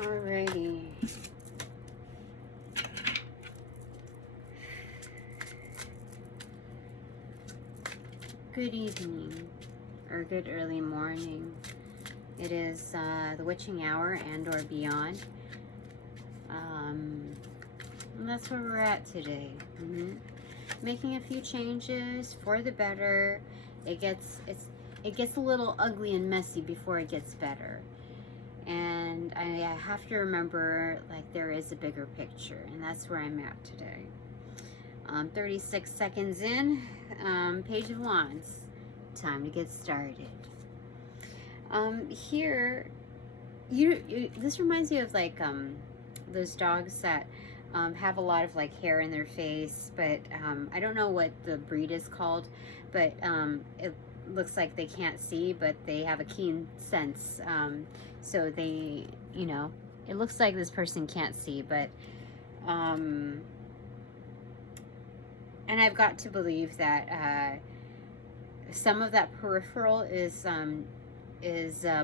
Alrighty. Good evening, or good early morning. It is the witching hour and or beyond. And that's where we're at today. Making a few changes for the better. It gets a little ugly and messy before it gets better. And I have to remember, like, there is a bigger picture, and that's where I'm at today. 36 seconds in, Page of Wands. Time to get started. Here, this reminds me of like those dogs that have a lot of like hair in their face, but I don't know what the breed is called, but it looks like they can't see, but they have a keen sense. So they, you know, it looks like this person can't see, but and I've got to believe that some of that peripheral is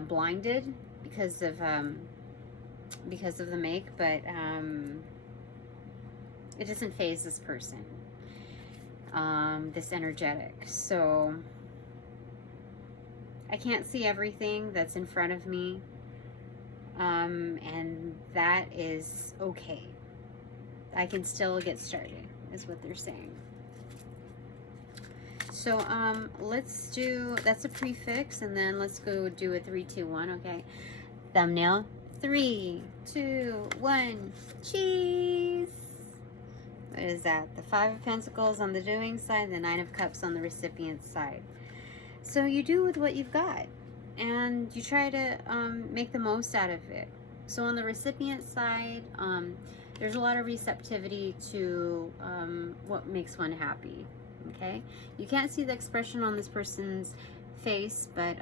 blinded because of the make, but it doesn't phase this person, this energetic. So I can't see everything that's in front of me, and that is okay. I can still get started, is what they're saying. So let's do, that's a prefix, and then let's go do a 3, 2, 1, okay? Thumbnail. 3, 2, 1, cheese. What is that? The 5 of Pentacles on the doing side, the 9 of Cups on the recipient side. So you do with what you've got, and you try to make the most out of it. So on the recipient side, there's a lot of receptivity to what makes one happy. Okay, you can't see the expression on this person's face, but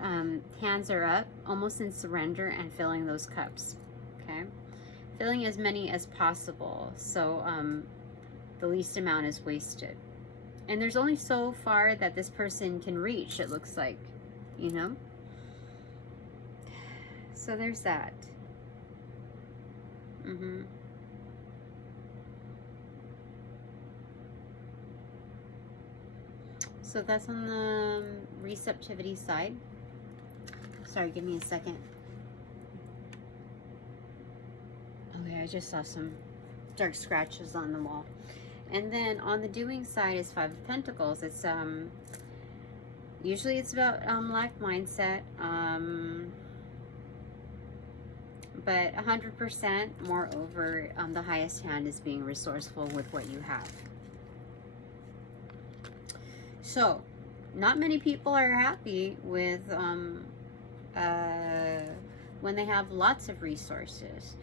hands are up, almost in surrender, and filling those cups. Okay, filling as many as possible, so the least amount is wasted. And there's only so far that this person can reach, it looks like, you know. So there's that. So that's on the receptivity side. Sorry, give me a second. Okay, I just saw some dark scratches on the wall. And then on the doing side is 5 of Pentacles. It's usually it's about lack mindset, but 100% moreover, the highest hand is being resourceful with what you have. So, not many people are happy with when they have lots of resources,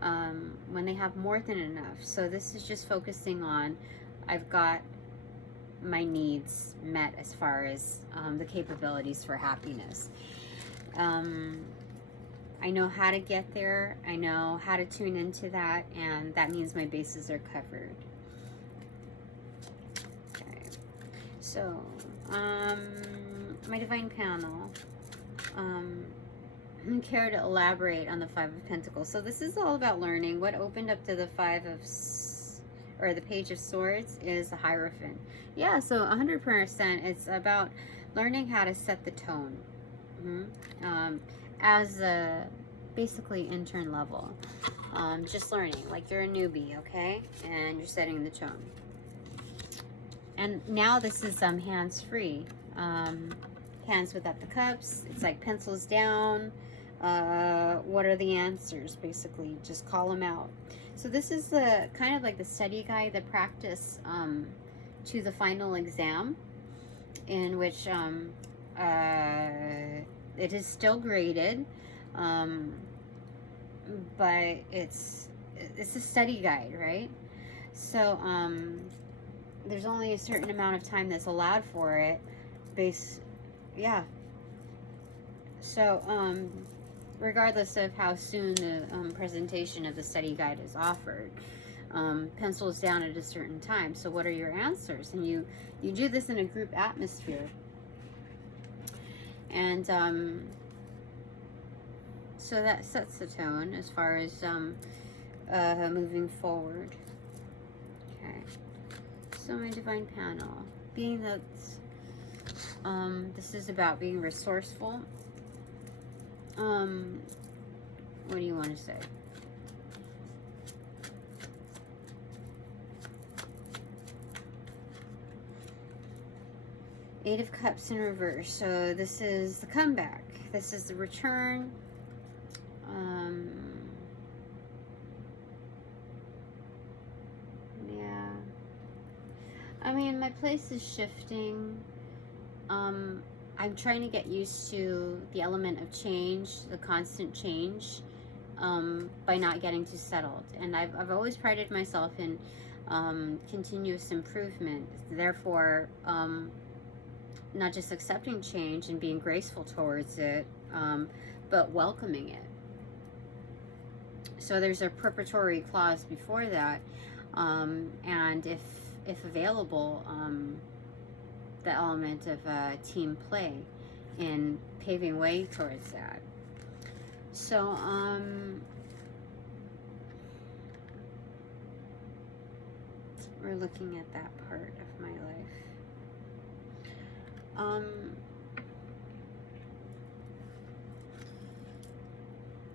when they have more than enough. So this is just focusing on, I've got my needs met as far as the capabilities for happiness. I know how to get there. I know how to tune into that, and that means my bases are covered. So, my divine panel, care to elaborate on the 5 of Pentacles. So this is all about learning. What opened up to the 5 of, or the Page of Swords is the Hierophant. Yeah, so 100% it's about learning how to set the tone as a basically intern level. Just learning, like you're a newbie, okay? And you're setting the tone. And now this is hands-free. Hands without the cups. It's like pencils down. What are the answers? Basically, just call them out. So this is the kind of like the study guide, the practice to the final exam, in which it is still graded, but it's a study guide, right? So there's only a certain amount of time that's allowed for it. Yeah. So regardless of how soon the presentation of the study guide is offered, pencils down at a certain time. So what are your answers? And you do this in a group atmosphere. And So that sets the tone as far as moving forward. Okay. So my divine panel, being that this is about being resourceful. What do you want to say? Eight of Cups in reverse. So this is the comeback. This is the return. Yeah. I mean, my place is shifting. I'm trying to get used to the element of change, the constant change, by not getting too settled. And I've always prided myself in continuous improvement. Therefore, not just accepting change and being graceful towards it, but welcoming it. So there's a preparatory clause before that, and if available, the element of team play in paving way towards that. So we're looking at that part of my life.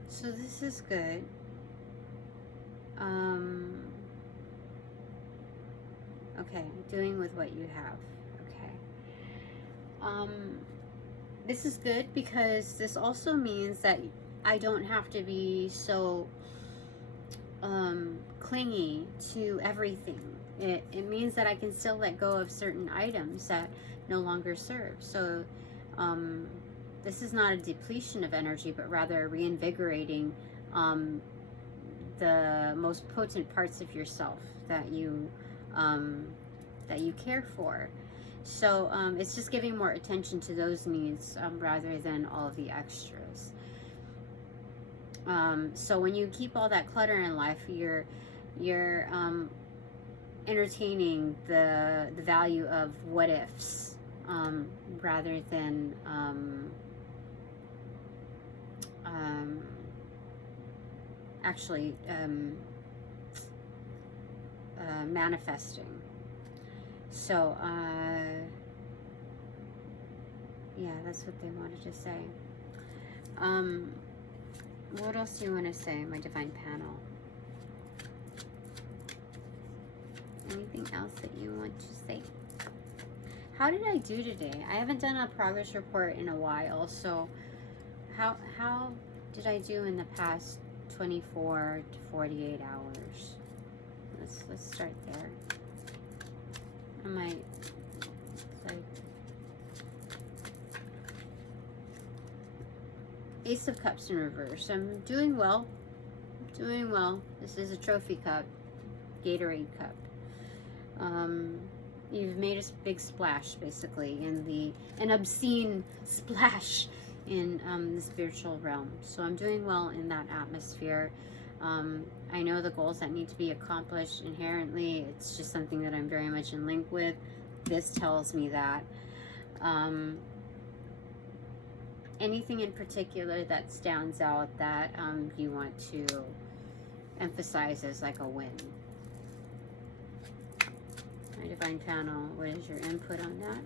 So this is good. Okay, doing with what you have. Okay. This is good because this also means that I don't have to be so clingy to everything. It means that I can still let go of certain items that no longer serve. So this is not a depletion of energy, but rather reinvigorating the most potent parts of yourself that you care for. So it's just giving more attention to those needs rather than all of the extras. So when you keep all that clutter in life, you're entertaining the value of what ifs rather than actually manifesting. So yeah, that's what they wanted to say. What else do you want to say, my divine panel? Anything else that you want to say? How did I do today? I haven't done a progress report in a while, so how did I do in the past 24 to 48 hours? Let's start there. I might like Ace of Cups in reverse. I'm doing well. Doing well. This is a trophy cup, Gatorade cup. You've made a big splash, basically, in an obscene splash in the spiritual realm. So I'm doing well in that atmosphere. I know the goals that need to be accomplished inherently. It's just something that I'm very much in link with. This tells me that. Anything in particular that stands out that you want to emphasize as like a win? My divine panel, what is your input on that?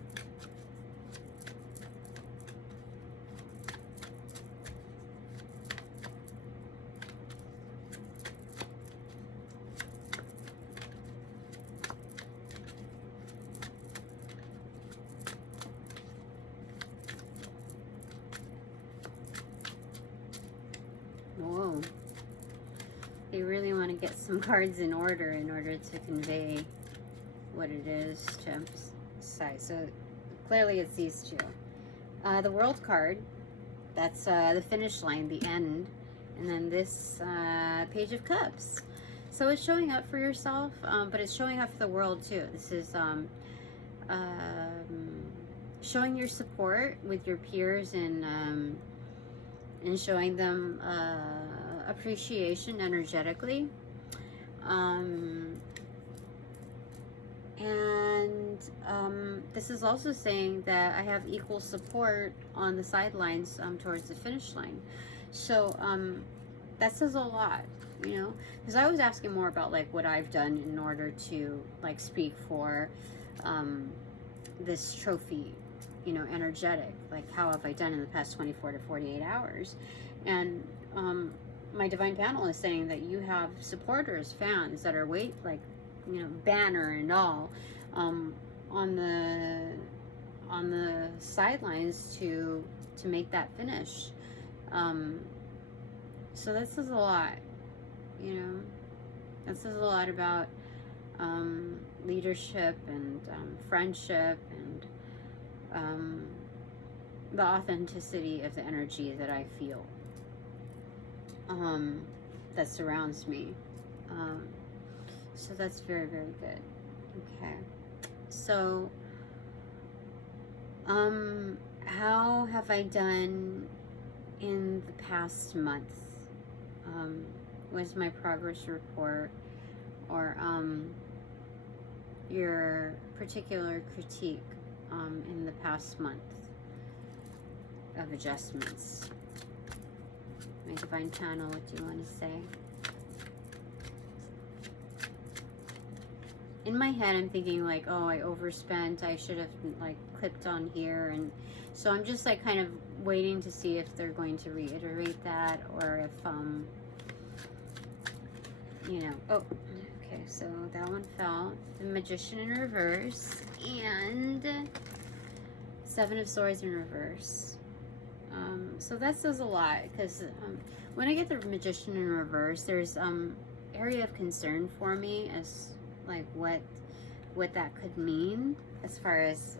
Whoa. They really want to get some cards in order to convey what it is to emphasize. So clearly it's these two. The World card, that's the finish line, the end. And then this Page of Cups. So it's showing up for yourself, but it's showing up for the world too. This is showing your support with your peers and showing them appreciation energetically. This is also saying that I have equal support on the sidelines towards the finish line. So that says a lot, you know, because I was asking more about like what I've done in order to like speak for this trophy, you know, energetic, like how have I done in the past 24 to 48 hours. And my divine panel is saying that you have supporters, fans that are like, you know, banner and all, on the sidelines to make that finish. So that says a lot, you know, that says a lot about leadership and friendship and the authenticity of the energy that I feel that surrounds me. So that's very, very good. Okay. So, how have I done in the past month? Was my progress report, or your particular critique in the past month of adjustments? My divine panel, what do you want to say? In my head, I'm thinking like, oh, I overspent. I should have like clipped on here, and so I'm just like kind of waiting to see if they're going to reiterate that, or if you know. Oh, okay. So that one fell. The Magician in reverse and Seven of Swords in reverse. So that says a lot, because when I get the Magician in reverse, there's area of concern for me as like what that could mean as far as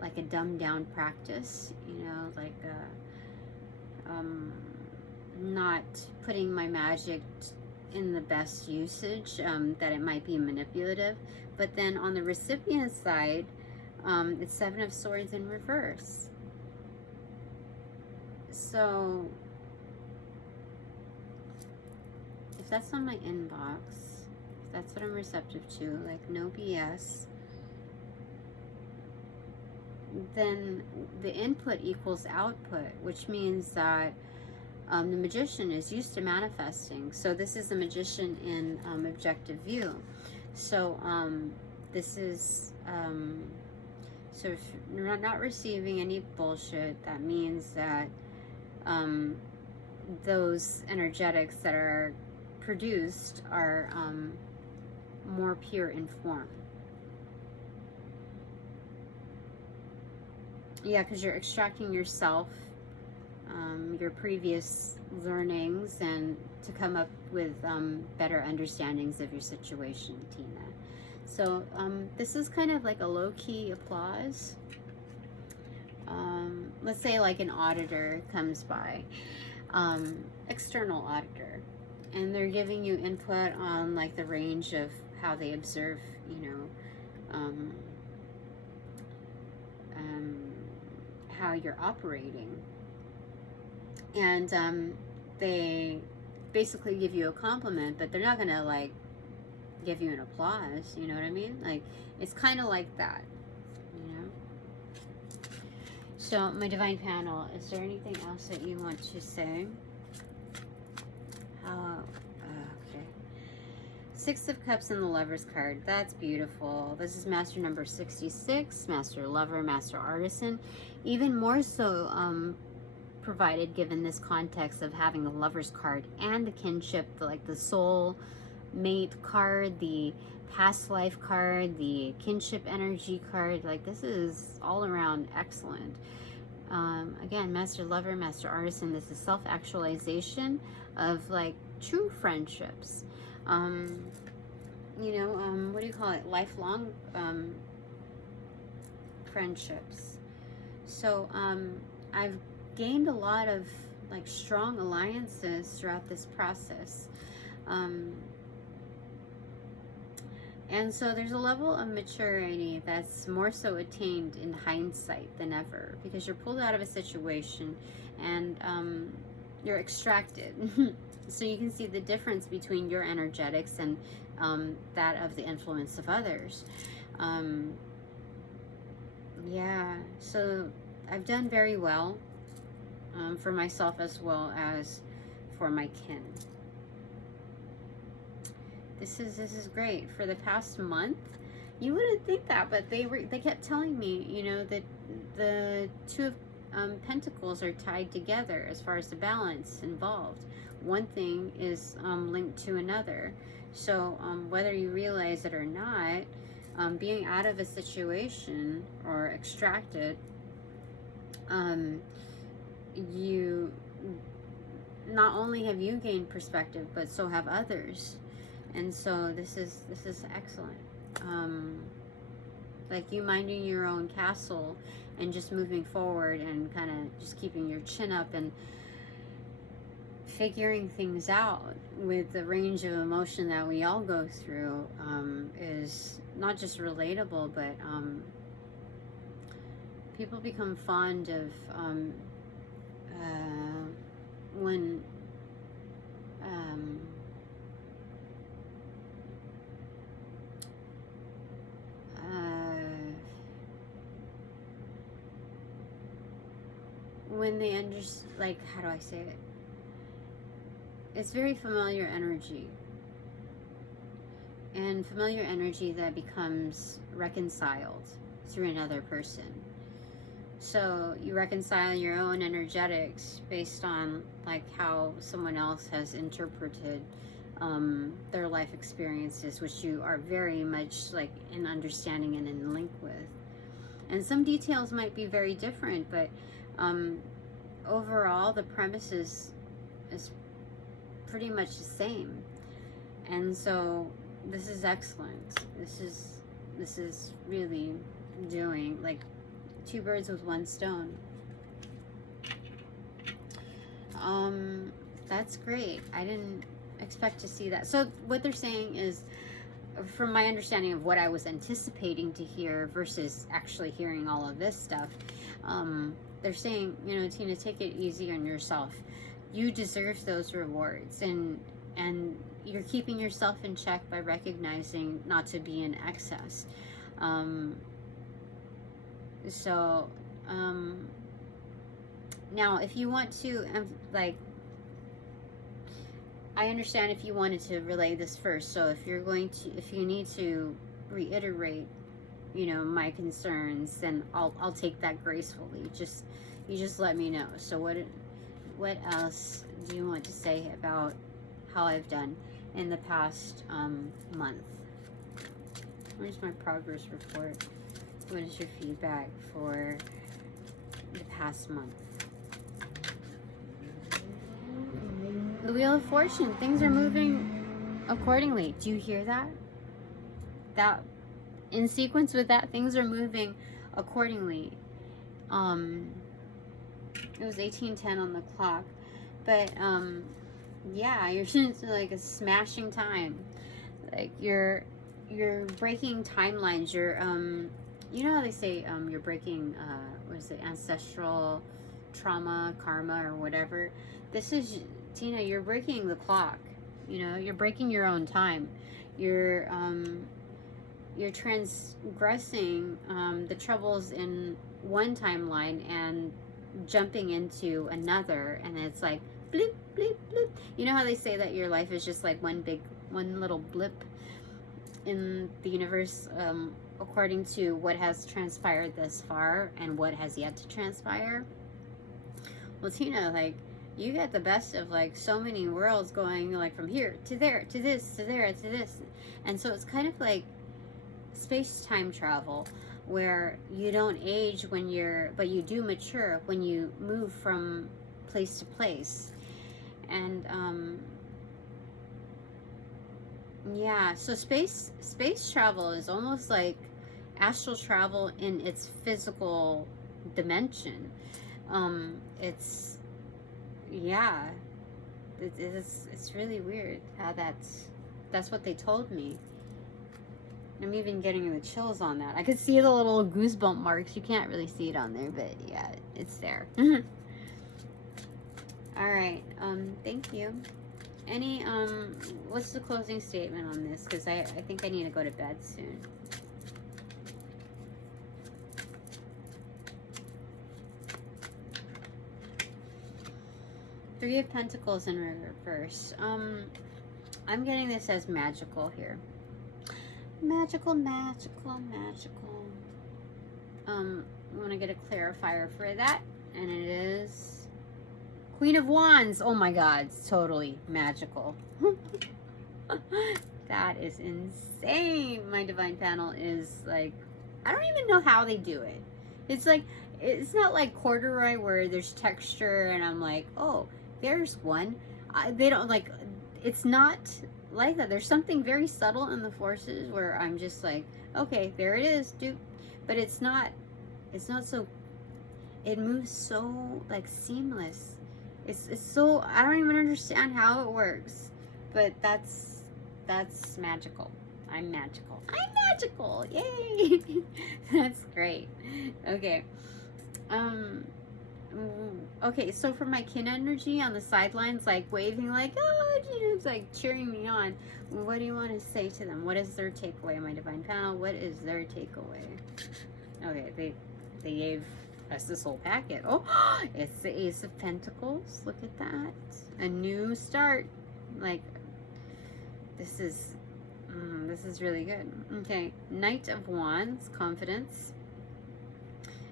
like a dumbed down practice, you know, like not putting my magic in the best usage, that it might be manipulative. But then on the recipient side, it's Seven of Swords in reverse. So if that's on my inbox, if that's what I'm receptive to, like no BS, then the input equals output, which means that the Magician is used to manifesting. So this is the Magician in objective view. So this is so if you're not receiving any bullshit, that means that those energetics that are produced are more pure in form. Yeah, because you're extracting yourself, your previous learnings, and to come up with better understandings of your situation, Tina. So this is kind of like a low-key applause. Let's say like an auditor comes by, external auditor, and they're giving you input on like the range of how they observe, you know, how you're operating. And they basically give you a compliment, but they're not gonna like give you an applause, you know what I mean? Like, it's kind of like that, you know? So, my divine panel, is there anything else that you want to say? Okay. Six of Cups and the Lover's card. That's beautiful. This is Master number 66, Master Lover, Master Artisan. Even more so provided given this context of having the Lover's card and the kinship, like the soul mate card, the past life card, the kinship energy card. Like, this is all around excellent. Again, Master Lover, Master Artisan, this is self-actualization of like true friendships. You know, what do you call it? Lifelong friendships. So I've gained a lot of like strong alliances throughout this process. And so there's a level of maturity that's more so attained in hindsight than ever, because you're pulled out of a situation and you're extracted. So you can see the difference between your energetics and that of the influence of others. Yeah, so I've done very well for myself as well as for my kin. This is great. For the past month, you wouldn't think that, but they kept telling me, you know, that the two of Pentacles are tied together as far as the balance involved. One thing is linked to another. So whether you realize it or not, being out of a situation or extracted, you not only have you gained perspective, but so have others. And so this is excellent. Like you minding your own castle and just moving forward and kind of just keeping your chin up and figuring things out with the range of emotion that we all go through is not just relatable, but people become fond of when when they understand, like, how do I say it? It's very familiar energy. And familiar energy that becomes reconciled through another person. So you reconcile your own energetics based on like how someone else has interpreted their life experiences, which you are very much like in understanding and in link with. And some details might be very different, but overall the premise is pretty much the same. And so this is excellent. This is really doing like two birds with one stone. That's great. I didn't expect to see that. So what they're saying is, from my understanding of what I was anticipating to hear versus actually hearing all of this stuff, they're saying, you know, Tina, take it easy on yourself. You deserve those rewards, and you're keeping yourself in check by recognizing not to be in excess. Now if you want to, like, I understand if you wanted to relay this first. So if you're going to, if you need to reiterate, you know, my concerns, then I'll take that gracefully. You just let me know. So what else do you want to say about how I've done in the past month? Where's my progress report? What is your feedback for the past month? The Wheel of Fortune. Things are moving accordingly. Do you hear that? That in sequence with that, things are moving accordingly. It was 18:10 on the clock, but yeah, you're into like a smashing time. Like you're breaking timelines. You're you know how they say you're breaking what is it, ancestral trauma, karma, or whatever. This is, Tina, you're breaking the clock. You know, you're breaking your own time. You're transgressing the troubles in one timeline and jumping into another, and it's like blip blip blip. You know how they say that your life is just like one little blip in the universe, according to what has transpired thus far and what has yet to transpire. Well, Tina, like, you get the best of like so many worlds going like from here to there to this to there to this, and so it's kind of like space-time travel, where you don't age when but you do mature when you move from place to place. And yeah, so space travel is almost like astral travel in its physical dimension. It's, yeah, it's really weird how that's what they told me. I'm even getting the chills on that. I could see the little goosebump marks. You can't really see it on there, but yeah, it's there. All right. Thank you. Any what's the closing statement on this? Because I think I need to go to bed soon. Three of Pentacles in reverse. I'm getting this as magical here. Magical, magical, magical. I want to get a clarifier for that, and it is Queen of Wands. Oh my God, it's totally magical. That is insane. My divine panel is like, I don't even know how they do it. It's like, it's not like corduroy where there's texture and I'm like, oh, there's one. They don't like, it's not like that. There's something very subtle in the forces where I'm just like, okay, there it is, dude. But it's not so, it moves so like seamless. It's so, I don't even understand how it works, but that's magical. I'm magical. I'm magical. Yay. That's great. Okay. Okay, so for my kin energy on the sidelines, like waving, like, oh, you know, it's like cheering me on. What do you want to say to them? What is their takeaway, my divine panel? What is their takeaway? Okay, they gave us this whole packet. Oh, it's the Ace of Pentacles. Look at that. A new start. Like, this is really good. Okay, Knight of Wands, confidence.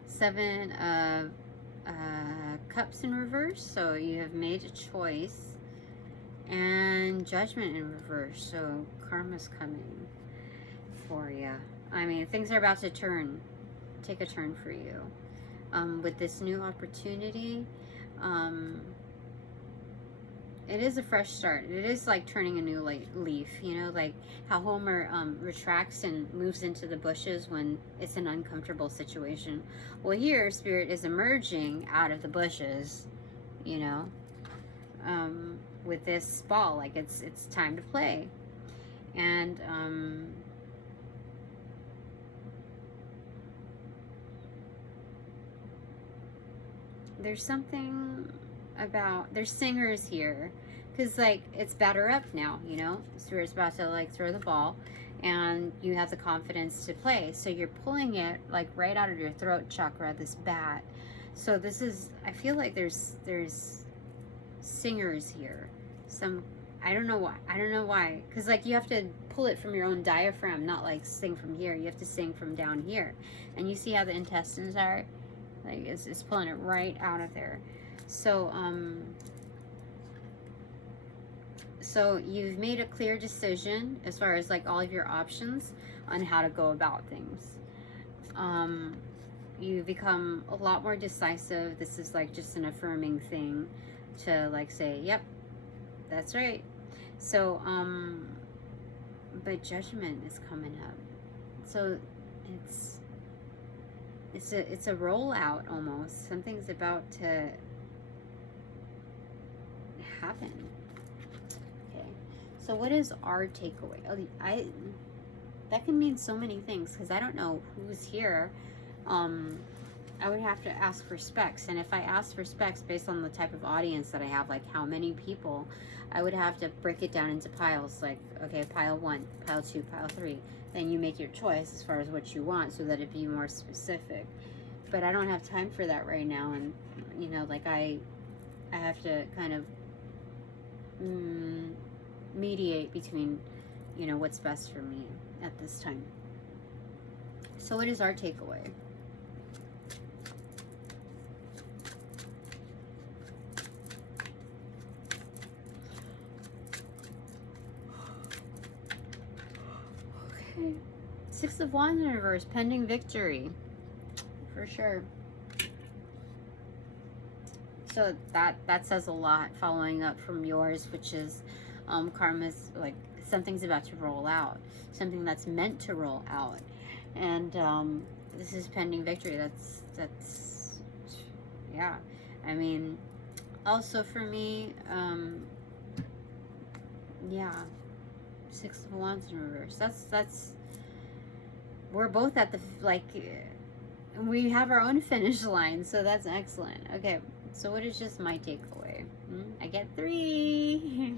Seven of Cups in reverse, so you have made a choice. And Judgment in reverse, so karma's coming for you. I mean, things are about to take a turn for you. With this new opportunity, it is a fresh start. It is like turning a new leaf, you know, like how Homer retracts and moves into the bushes when it's an uncomfortable situation. Well, here, Spirit is emerging out of the bushes, you know, with this ball, like it's time to play. And there's something about, there's singers here, because like it's batter up now, you know, Spirit's about to like throw the ball and you have the confidence to play, so you're pulling it like right out of your throat chakra, this bat. So this is, I feel like there's singers here. I don't know why, because like you have to pull it from your own diaphragm, not like sing from here. You have to sing from down here, and you see how the intestines are, like it's pulling it right out of there. So so you've made a clear decision as far as like all of your options on how to go about things. You become a lot more decisive. This is like just an affirming thing to like say, yep, that's right. So but Judgment is coming up, so it's a rollout almost. Something's about to happen. Okay, so what is our takeaway? Oh, that can mean so many things, because I don't know who's here. I would have to ask for specs, and if I ask for specs based on the type of audience that I have, like how many people, I would have to break it down into piles, like, okay, pile 1, pile 2, pile 3. Then you make your choice as far as what you want, so that it be more specific. But I don't have time for that right now, and you know, like I have to kind of mediate between, you know, what's best for me at this time. So what is our takeaway? Okay, Six of Wands in reverse, pending victory, for sure. So that says a lot, following up from yours, which is karma's like something's about to roll out, something that's meant to roll out, and this is pending victory. That's yeah. I mean, also for me, yeah, Six of Wands in reverse. That's we're both at the like, we have our own finish line, so that's excellent. Okay, so what is just my takeaway? I get 3.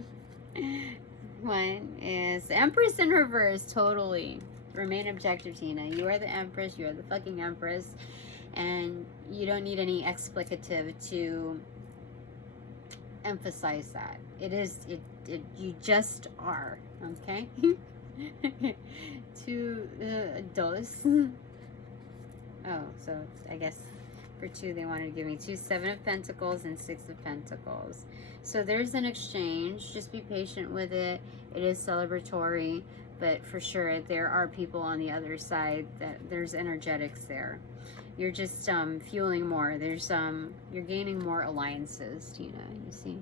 One is the Empress in reverse. Totally. Remain objective, Tina. You are the Empress. You are the fucking Empress. And you don't need any explicative to emphasize that. It is, you just are, okay? Two, dos. Oh, so I guess for 2 they wanted to give me 2 7 of Pentacles and 6 of Pentacles. So there's an exchange. Just be patient with it. It is celebratory, but for sure there are people on the other side that there's energetics there. You're just fueling more. There's you're gaining more alliances, Tina, you see.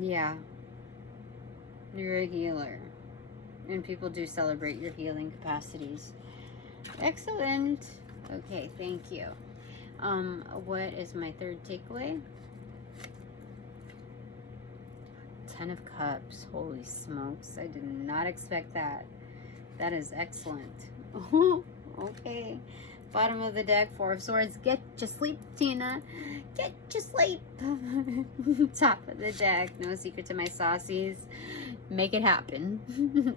Yeah. You're a healer. And people do celebrate your healing capacities. Excellent. Okay, thank you. What is my third takeaway? 10 of Cups. Holy smokes. I did not expect that. That is excellent. Okay. Bottom of the deck, 4 of Swords. Get your sleep, Tina. Get your sleep. Top of the deck. No secret to my saucies. Make it happen.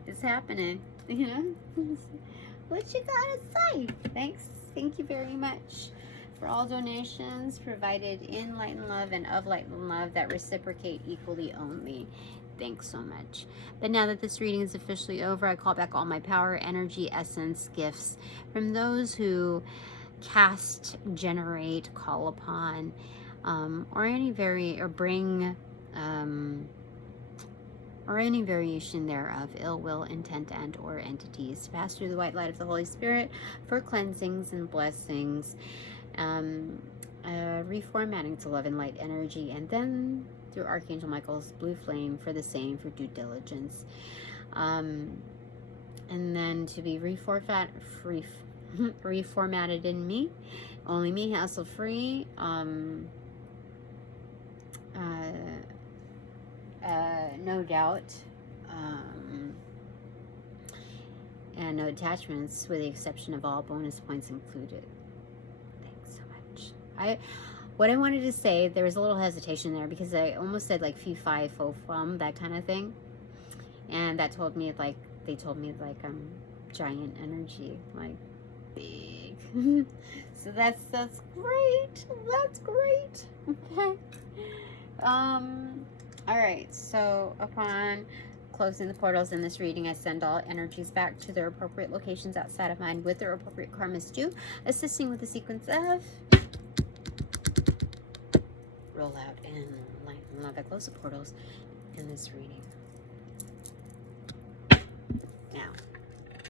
It's happening. You know? What you gotta say? Thanks. Thank you very much for all donations provided in light and love and of light and love that reciprocate equally only. Thanks so much. But now that this reading is officially over, I call back all my power, energy, essence, gifts from those who cast, generate, call upon, or any variation thereof, ill will, intent, and or entities, to pass through the white light of the Holy Spirit for cleansings and blessings, reformatting to love and light energy, and then through Archangel Michael's blue flame for the same, for due diligence, and then to be reformatted in me, only me, hassle free, no doubt, and no attachments, with the exception of all bonus points included. Thanks so much. What I wanted to say, there was a little hesitation there because I almost said like fee fi fo fum, that kind of thing, and that told me like, they told me like giant energy, like big. So that's great. That's great. Okay. All right, so upon closing the portals in this reading, I send all energies back to their appropriate locations outside of mine with their appropriate karmas due, assisting with the sequence of roll out and light and love. I close the portals in this reading.